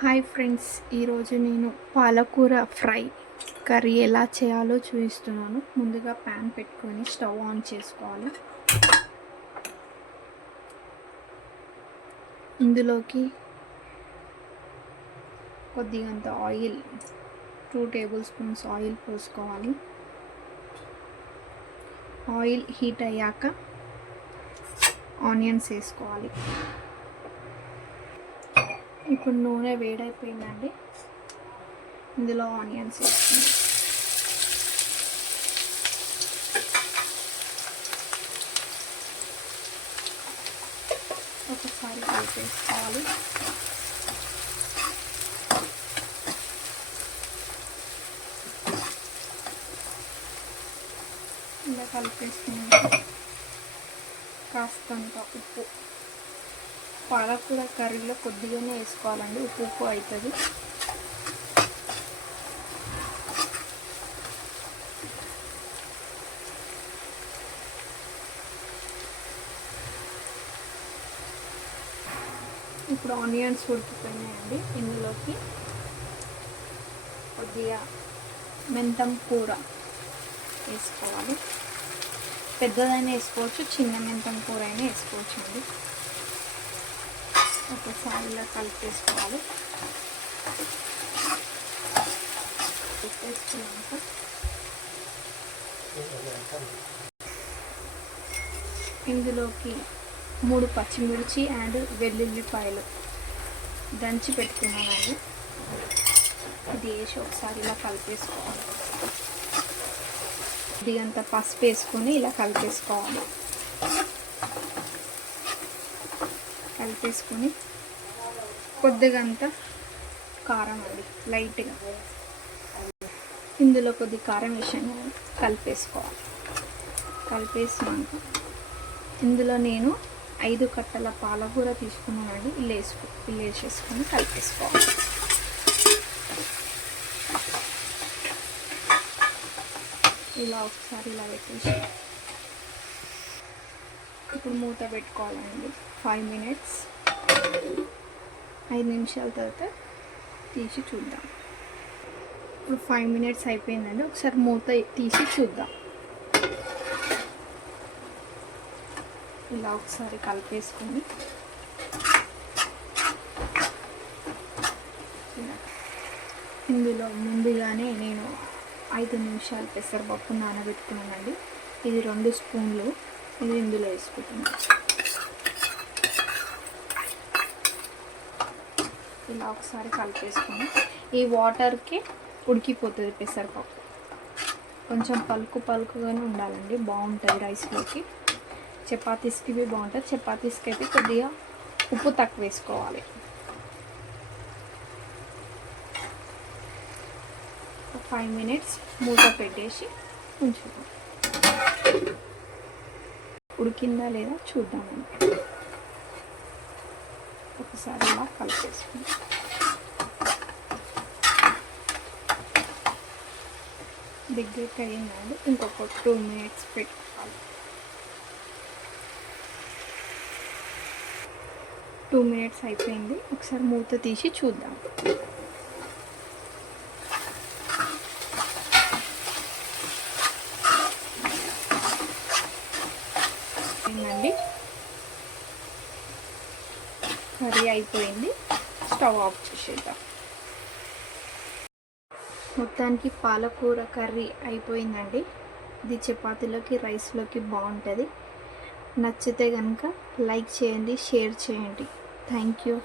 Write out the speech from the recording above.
Hi friends, ఈరోజు నేను పాలకూర ఫ్రై కర్రీ ఎలా చేయాలో చూపిస్తున్నాను. ముందుగా ప్యాన్ పెట్టుకొని స్టవ్ ఆన్ చేసుకోవాలి. ఇందులోకి కొద్దిగంత ఆయిల్ 2 టేబుల్ స్పూన్స్ ఆయిల్ పోసుకోవాలి. ఆయిల్ హీట్ అయ్యాక ఆనియన్స్ వేసుకోవాలి. ఇప్పుడు నూనె వేడైపోయిందండి. ఇందులో ఆనియన్స్ వేసుకుందాం. ఒకసారి కలిపేసుకోవాలి. ఇలా కలిపేసుకున్నాక కాస్తంత ఉప్పు, పాలకూర కర్రీలో కొద్దిగానే వేసుకోవాలండి, ఉప్పు అవుతుంది. ఇప్పుడు ఆనియన్స్ ఉడికిపోయినాయండి. ఇందులోకి కొద్దిగా మెంతం కూర వేసుకోవాలి. పెద్దదైనా వేసుకోవచ్చు, చిన్న మెంతం కూర అయినా వేసుకోవచ్చు అండి. ఒకసారి ఇలా కలిపేసుకోవాలి. కలిపేసుకున్నాక ఇందులోకి 3 పచ్చిమిర్చి అండ్ వెల్లుల్లిపాయలు దంచి పెట్టుకున్నానండి. ఇది వేసి ఒకసారి ఇలా కలిపేసుకోవాలి. కొద్దిగంత పసుపు వేసుకొని ఇలా కలిపేసుకోవాలి. కలిపేసుకొని కొద్దిగంత కారం అండి, లైట్గా ఇందులో కొద్ది కారం వేసి కలిపేసుకోవాలి. కలిపేసినాక ఇందులో నేను 5 కట్టల పాలకూర తీసుకున్నానండి. ఇలా వేసేసుకొని కలిపేసుకోవాలి. ఇలా ఒకసారి ఇలా పెట్టేసి ఇప్పుడు మూత పెట్టుకోవాలండి. 5 మినిట్స్, 5 నిమిషాల తర్వాత తీసి చూద్దాం. ఇప్పుడు 5 మినిట్స్ అయిపోయిందండి. ఒకసారి మూత తీసి చూద్దాం. ఇలా ఒకసారి కలిపేసుకొని ఇందులో ముందుగానే నేను 5 నిమిషాలు పెసరపప్పు నానబెట్టుకున్నానండి. ఇది 2 స్పూన్లు. ఇది ఇందులో వేసుకుంటున్నాను. ఇలా ఒకసారి కలిపేసుకొని ఈ వాటర్కి ఉడికిపోతుంది పెసరపప్పు. కొంచెం పలుకుగానే ఉండాలండి, బాగుంటుంది రైస్లోకి. చపాతీస్కి బాగుంటుంది. చపాతీస్కి అయితే కొద్దిగా ఉప్పు తక్కువ వేసుకోవాలి. 5 మినిట్స్ మూత పెట్టేసి ఉంచుతాం. ఉడికిందా లేదా చూద్దామండి. ఒకసారి ఇలా కలిపేసుకుందాం. దగ్గరికి అయిందండి. ఇంకొక 2 మినిట్స్ పెట్టుకోవాలి. 2 మినిట్స్ అయిపోయింది. ఒకసారి మూత తీసి చూద్దాం. అండి, కర్రీ అయిపోయింది. స్టవ్ ఆఫ్ చేసేద్దాం. మొత్తానికి పాలకూర కర్రీ అయిపోయిందండి. ఇది చపాతీలోకి, రైస్లోకి బాగుంటుంది. నచ్చితే కనుక లైక్ చేయండి, షేర్ చేయండి. Thank you.